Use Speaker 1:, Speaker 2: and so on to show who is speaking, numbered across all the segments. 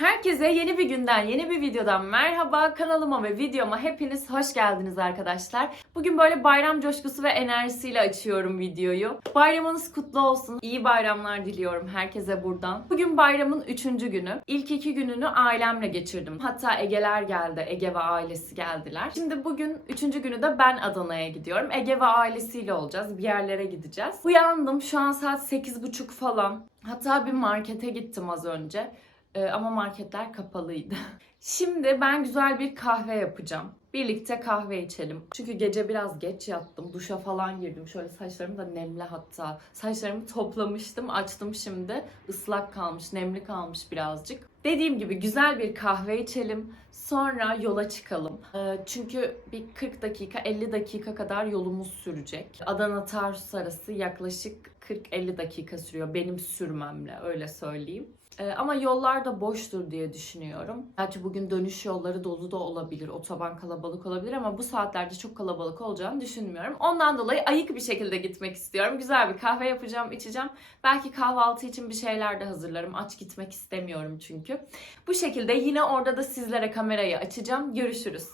Speaker 1: Herkese yeni bir günden, yeni bir videodan merhaba. Kanalıma ve videoma hepiniz hoş geldiniz arkadaşlar. Bugün böyle bayram coşkusu ve enerjisiyle açıyorum videoyu. Bayramınız kutlu olsun. İyi bayramlar diliyorum herkese buradan. Bugün bayramın üçüncü günü. İlk iki gününü ailemle geçirdim. Hatta Ege'ler geldi. Ege ve ailesi geldiler. Şimdi bugün üçüncü günü de ben Adana'ya gidiyorum. Ege ve ailesiyle olacağız. Bir yerlere gideceğiz. Uyandım. Şu an saat sekiz buçuk falan. Hatta bir markete gittim az önce. Ee, ama marketler kapalıydı. Şimdi ben güzel bir kahve yapacağım. Birlikte kahve içelim. Çünkü gece biraz geç yattım. Duşa falan girdim. Şöyle saçlarım da nemli hatta. Saçlarımı toplamıştım. Açtım şimdi. Islak kalmış, nemli kalmış birazcık. Dediğim gibi güzel bir kahve içelim. Sonra yola çıkalım. Ee, çünkü bir 40 dakika, 50 dakika kadar yolumuz sürecek. Adana Tarsus arası yaklaşık 40-50 dakika sürüyor benim sürmemle öyle söyleyeyim. Ee, ama yollar da boştur diye düşünüyorum. Gerçi bugün dönüş yolları dolu da olabilir. Otoban kalabalık olabilir ama bu saatlerde çok kalabalık olacağını düşünmüyorum. Ondan dolayı ayık bir şekilde gitmek istiyorum. Güzel bir kahve yapacağım, içeceğim. Belki kahvaltı için bir şeyler de hazırlarım. Aç gitmek istemiyorum çünkü. Bu şekilde yine orada da sizlere kamerayı açacağım. Görüşürüz.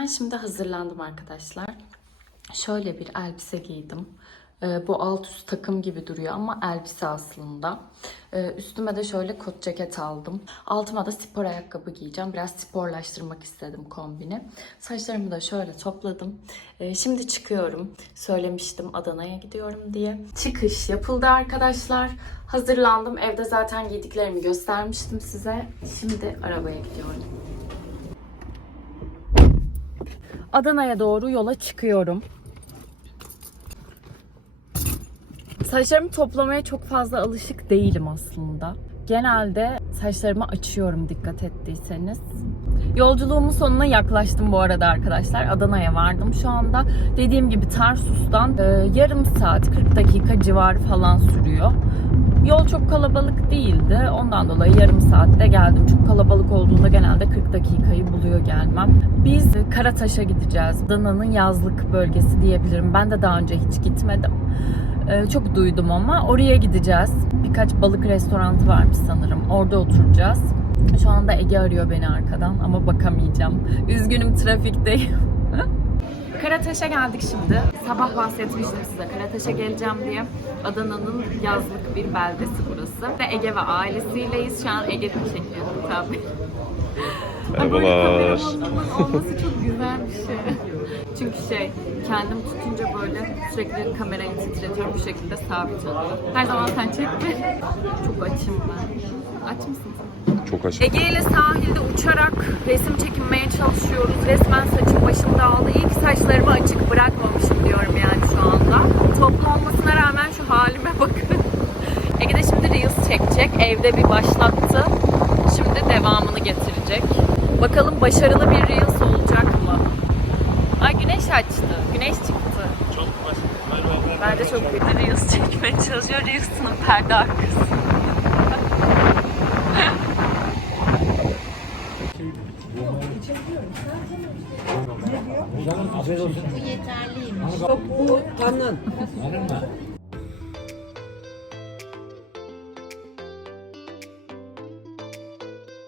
Speaker 1: Ben şimdi hazırlandım arkadaşlar. Şöyle bir elbise giydim. Ee, bu alt üst takım gibi duruyor ama elbise aslında. Ee, üstüme de şöyle kot ceket aldım. Altıma da spor ayakkabı giyeceğim. Biraz sporlaştırmak istedim kombini. Saçlarımı da şöyle topladım. Ee, şimdi çıkıyorum. Söylemiştim Adana'ya gidiyorum diye. Çıkış yapıldı arkadaşlar. Hazırlandım. Evde zaten giydiklerimi göstermiştim size. Şimdi arabaya gidiyorum. Adana'ya doğru yola çıkıyorum. Saçlarımı toplamaya çok fazla alışık değilim aslında. Genelde saçlarımı açıyorum dikkat ettiyseniz. Yolculuğumun sonuna yaklaştım bu arada arkadaşlar. Adana'ya vardım şu anda. Dediğim gibi Tarsus'tan e, yarım saat 40 dakika civarı falan sürüyor. Yol çok kalabalık değildi. Ondan dolayı yarım saatte geldim. Çok kalabalık olduğunda genelde 40 dakikayı buluyor gelmem. Biz Karataş'a gideceğiz. Adana'nın yazlık bölgesi diyebilirim. Ben de daha önce hiç gitmedim. Ee, çok duydum ama oraya gideceğiz. Birkaç balık restoranı varmış sanırım. Orada oturacağız. Şu anda Ege arıyor beni arkadan ama bakamayacağım. Üzgünüm trafikteyim. Karataş'a geldik şimdi. Sabah bahsetmiştim size Karataş'a geleceğim diye. Adana'nın yazlık bir beldesi burası. Ve Ege ve ailesiyleyiz. Şu an Ege teşekkür ederim tabii.
Speaker 2: Merhabalar.
Speaker 1: olması çok güzel bir şey. Çünkü şey, kendim tutunca böyle sürekli kamerayı titretiyorum bu şekilde sabit oluyor. Her zaman sen çek beni. Çok açım ben. Aç mısın sen?
Speaker 2: Çok aç.
Speaker 1: Ege ile sahilde uçarak resim çekinmeye çalışıyoruz. Resmen saçım başım dağıldı. İyi ki saçlarımı açık bırakmamışım diyorum yani şu anda. Toplu olmasına rağmen şu halime bakın. Ege de şimdi Reels çekecek. Evde bir başlattı. Şimdi devamını getirecek. Bakalım başarılı bir Reels olacak mı? Ay güneş açtı. Güneş çıktı.
Speaker 2: Çok başarılı.
Speaker 1: Bence çok bir Reels çekmeye çalışıyor. Reels'ın perde arkası.
Speaker 3: Bu yeterliymiş. Bu kanın.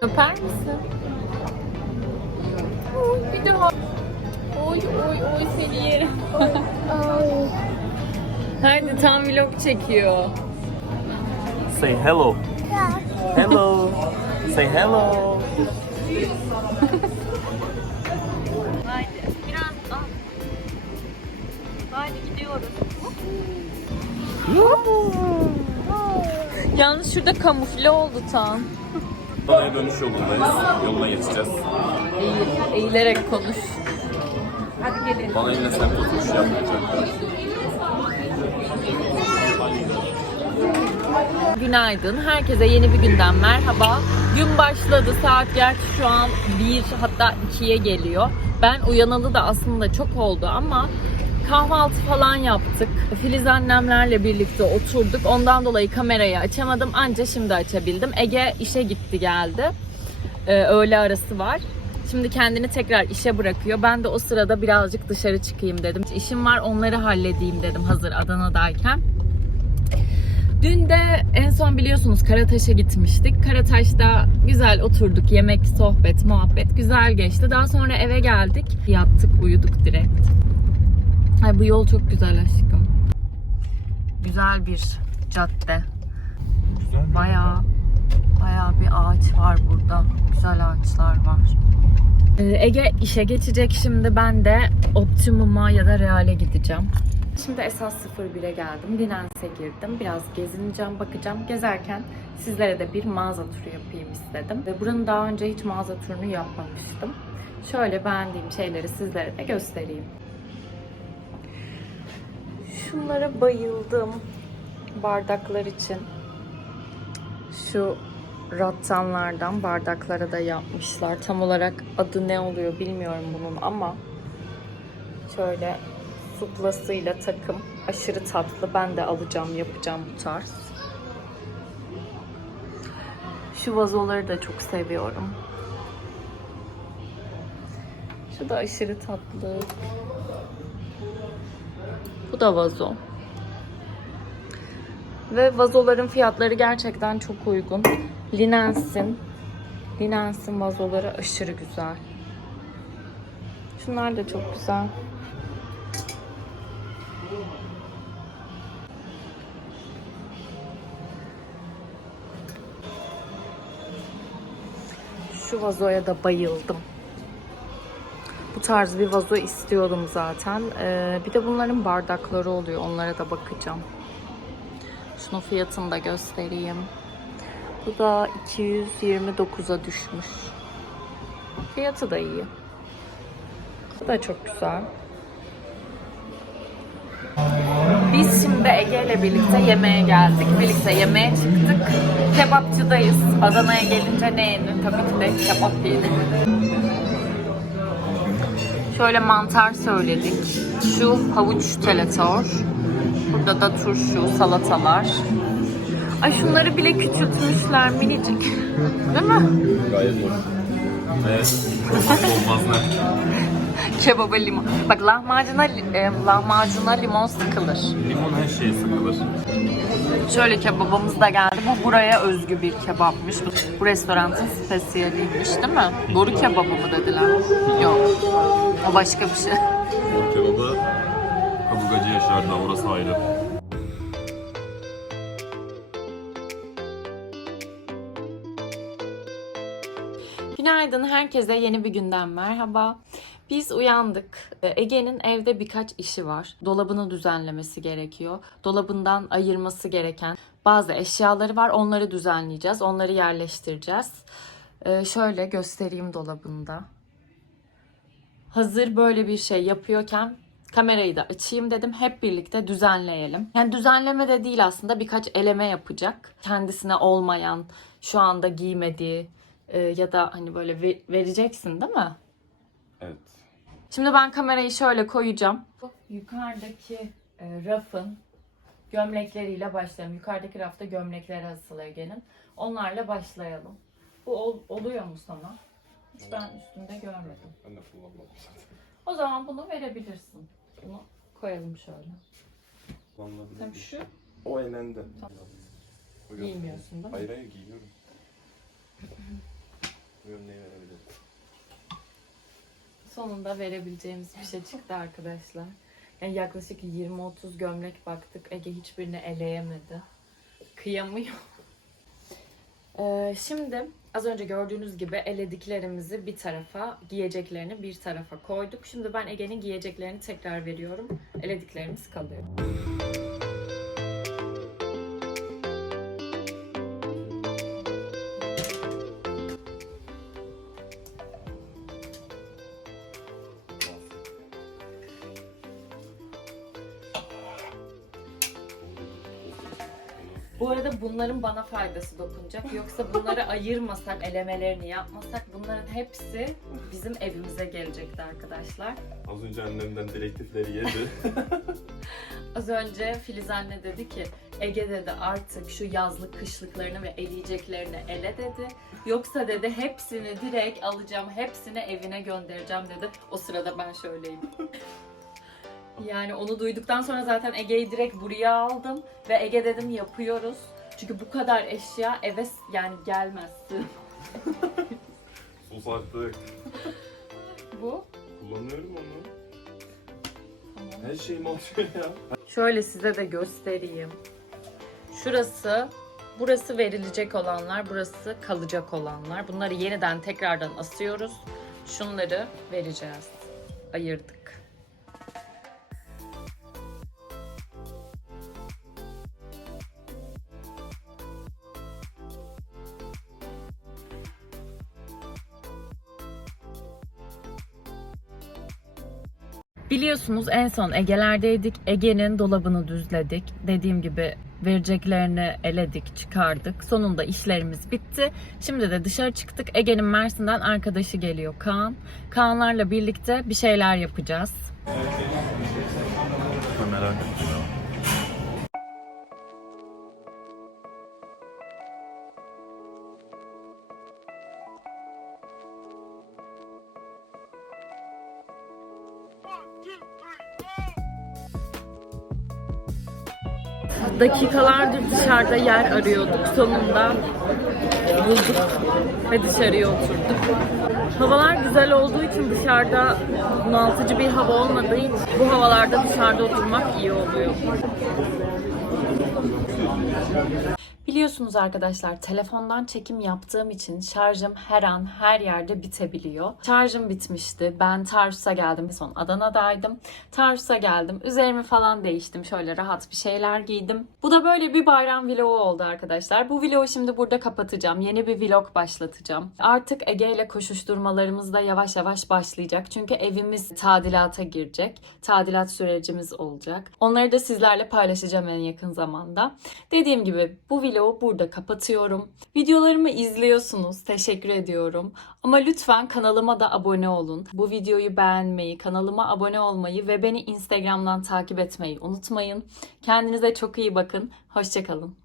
Speaker 1: Öper misin? Oy, bir daha. Oy oy oy seni yerim. Hadi tam vlog çekiyor.
Speaker 2: Say hello. Hello. Say hello.
Speaker 1: Haydi biraz al. Haydi gidiyoruz. Yalnız şurada kamufle oldu tam.
Speaker 2: Adana'ya dönüş yolundayız. Yoluna geçeceğiz.
Speaker 1: Eğil, eğilerek konuş. Hadi gelin.
Speaker 2: Bana yine semt oturuş yapmayacak.
Speaker 1: Günaydın. Herkese yeni bir günden merhaba. Gün başladı. Saat gerçi şu an 1 hatta 2'ye geliyor. Ben uyanalı da aslında çok oldu ama kahvaltı falan yaptık. Filiz annemlerle birlikte oturduk. Ondan dolayı kamerayı açamadım. Anca şimdi açabildim. Ege işe gitti geldi. Ee, öğle arası var. Şimdi kendini tekrar işe bırakıyor. Ben de o sırada birazcık dışarı çıkayım dedim. İşim var onları halledeyim dedim hazır Adana'dayken. Dün de en son biliyorsunuz Karataş'a gitmiştik. Karataş'ta güzel oturduk, yemek, sohbet, muhabbet güzel geçti. Daha sonra eve geldik, yattık, uyuduk direkt. Ay bu yol çok güzel aşkım. Güzel bir cadde.
Speaker 2: Güzel.
Speaker 1: Bayağı bayağı bir ağaç var burada. Güzel ağaçlar var. Ee, Ege işe geçecek şimdi ben de Optimum'a ya da Real'e gideceğim. Şimdi esas 01'e geldim. Dinens'e girdim. Biraz gezineceğim, bakacağım. Gezerken sizlere de bir mağaza turu yapayım istedim. Ve buranın daha önce hiç mağaza turunu yapmamıştım. Şöyle beğendiğim şeyleri sizlere de göstereyim. Şunlara bayıldım. Bardaklar için. Şu rattanlardan bardaklara da yapmışlar. Tam olarak adı ne oluyor bilmiyorum bunun ama şöyle suplasıyla takım. Aşırı tatlı. Ben de alacağım, yapacağım bu tarz. Şu vazoları da çok seviyorum. Şu da aşırı tatlı. Bu da vazo. Ve vazoların fiyatları gerçekten çok uygun. Linens'in Linens'in vazoları aşırı güzel. Şunlar da çok güzel. Şu vazoya da bayıldım. Bu tarz bir vazo istiyordum zaten. Ee, bir de bunların bardakları oluyor. Onlara da bakacağım. Şunun fiyatını da göstereyim. Bu da 229'a düşmüş. Fiyatı da iyi. Bu da çok güzel. Biz şimdi Ege ile birlikte yemeğe geldik. Birlikte yemeğe çıktık. Kebapçıdayız. Adana'ya gelince ne yenir? Tabii ki de kebap yenir. Şöyle mantar söyledik. Şu havuç telator. Burada da turşu, salatalar. Ay şunları bile küçültmüşler minicik. Değil mi?
Speaker 2: Gayet hoş. Evet. Olmaz ne?
Speaker 1: Kebaba limon. Bak lahmacuna, e, lahmacuna limon sıkılır.
Speaker 2: Limon her şeye sıkılır.
Speaker 1: Şöyle kebabımız da geldi. Bu buraya özgü bir kebapmış. Bu, bu restoranın spesiyeliymiş değil mi? Boru kebabı mı dediler? Yok. O başka bir şey.
Speaker 2: Bor kebabı kabugacı yaşarda orası ayrı.
Speaker 1: Günaydın herkese yeni bir günden merhaba. Biz uyandık. Ee, Ege'nin evde birkaç işi var. Dolabını düzenlemesi gerekiyor. Dolabından ayırması gereken bazı eşyaları var. Onları düzenleyeceğiz. Onları yerleştireceğiz. Ee, şöyle göstereyim dolabında. Hazır böyle bir şey yapıyorken kamerayı da açayım dedim. Hep birlikte düzenleyelim. Yani düzenleme de değil aslında birkaç eleme yapacak. Kendisine olmayan, şu anda giymediği e, ya da hani böyle ve- vereceksin değil mi?
Speaker 2: Evet.
Speaker 1: Şimdi ben kamerayı şöyle koyacağım. Bu yukarıdaki e, rafın gömlekleriyle başlayalım. Yukarıdaki rafta gömlekleri asılı Ege'nin. Onlarla başlayalım. Bu ol- oluyor mu sana? Hiç ben üstünde görmedim.
Speaker 2: Ben de kullanmadım zaten.
Speaker 1: O zaman bunu verebilirsin. Bunu koyalım şöyle.
Speaker 2: Kullanılabilir.
Speaker 1: Tabii şu
Speaker 2: O elendi.
Speaker 1: Giymiyorsun değil mi?
Speaker 2: Hayır hayır giyiyorum.
Speaker 3: gömleği verebilirim.
Speaker 1: Sonunda verebileceğimiz bir şey çıktı arkadaşlar. Yani yaklaşık 20-30 gömlek baktık. Ege hiçbirini eleyemedi. Kıyamıyor. Ee, şimdi az önce gördüğünüz gibi elediklerimizi bir tarafa, giyeceklerini bir tarafa koyduk. Şimdi ben Ege'nin giyeceklerini tekrar veriyorum. Elediklerimiz kalıyor. Bu arada bunların bana faydası dokunacak. Yoksa bunları ayırmasak, elemelerini yapmasak bunların hepsi bizim evimize gelecekti arkadaşlar.
Speaker 3: Az önce annemden direktifleri yedi.
Speaker 1: Az önce Filiz anne dedi ki Ege dedi artık şu yazlık kışlıklarını ve eleyeceklerini ele dedi. Yoksa dedi hepsini direkt alacağım, hepsini evine göndereceğim dedi. O sırada ben şöyleyim. Yani onu duyduktan sonra zaten Ege'yi direkt buraya aldım ve Ege dedim yapıyoruz. Çünkü bu kadar eşya eve s- yani gelmezsin.
Speaker 3: Sus artık.
Speaker 1: Bu.
Speaker 3: Kullanıyorum onu. Her şeyim atıyor ya.
Speaker 1: Şöyle size de göstereyim. Şurası, burası verilecek olanlar, burası kalacak olanlar. Bunları yeniden tekrardan asıyoruz. Şunları vereceğiz. Ayırdık. Biliyorsunuz en son Ege'lerdeydik. Ege'nin dolabını düzledik. Dediğim gibi vereceklerini eledik, çıkardık. Sonunda işlerimiz bitti. Şimdi de dışarı çıktık. Ege'nin Mersin'den arkadaşı geliyor Kaan. Kaanlarla birlikte bir şeyler yapacağız.
Speaker 2: Merak
Speaker 1: Dakikalardır dışarıda yer arıyorduk. Sonunda bulduk ve dışarıya oturduk. Havalar güzel olduğu için dışarıda bunaltıcı bir hava olmadığı için bu havalarda dışarıda oturmak iyi oluyor. Biliyorsunuz arkadaşlar telefondan çekim yaptığım için şarjım her an her yerde bitebiliyor. Şarjım bitmişti. Ben Tarsus'a geldim. Son Adana'daydım. Tarsus'a geldim. Üzerimi falan değiştim. Şöyle rahat bir şeyler giydim. Bu da böyle bir bayram vlogu oldu arkadaşlar. Bu vlogu şimdi burada kapatacağım. Yeni bir vlog başlatacağım. Artık Ege ile koşuşturmalarımız da yavaş yavaş başlayacak. Çünkü evimiz tadilata girecek. Tadilat sürecimiz olacak. Onları da sizlerle paylaşacağım en yakın zamanda. Dediğim gibi bu vlogu burada kapatıyorum. Videolarımı izliyorsunuz. Teşekkür ediyorum. Ama lütfen kanalıma da abone olun. Bu videoyu beğenmeyi, kanalıma abone olmayı ve beni Instagram'dan takip etmeyi unutmayın. Kendinize çok iyi bakın. Hoşçakalın.